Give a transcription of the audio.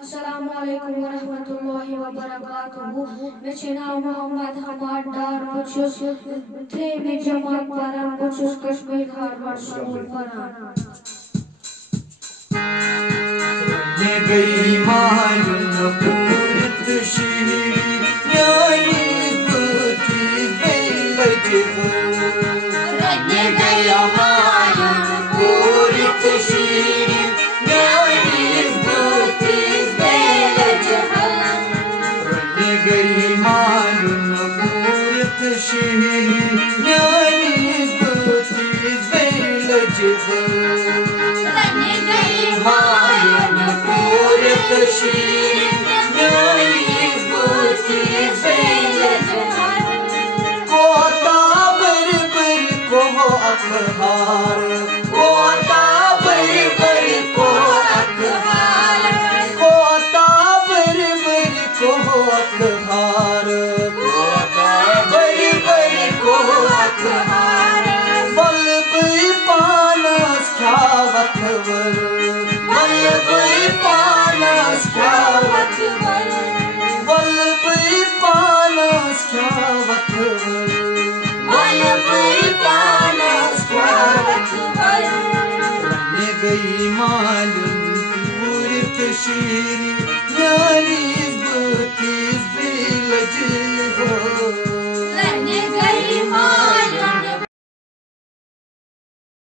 अस्सलामुअलैकुम वरहमतुल्लाहि वबरकातुहू। मैं नाम मोहम्मद हमाद डार बचुस त्रेवी जमात परान बचुस कश्मीर हार्वर्ड स्कूल परान। ने गई मालूम पूरत शीरी यानी बुद्धि बेलजे ने गया मालूम पूरत शीरी यानी बुद्धि बेलजे ने गई मालूम पूरत शीरी यानी बुद्धि बेलजे मालूम पूरत शीरी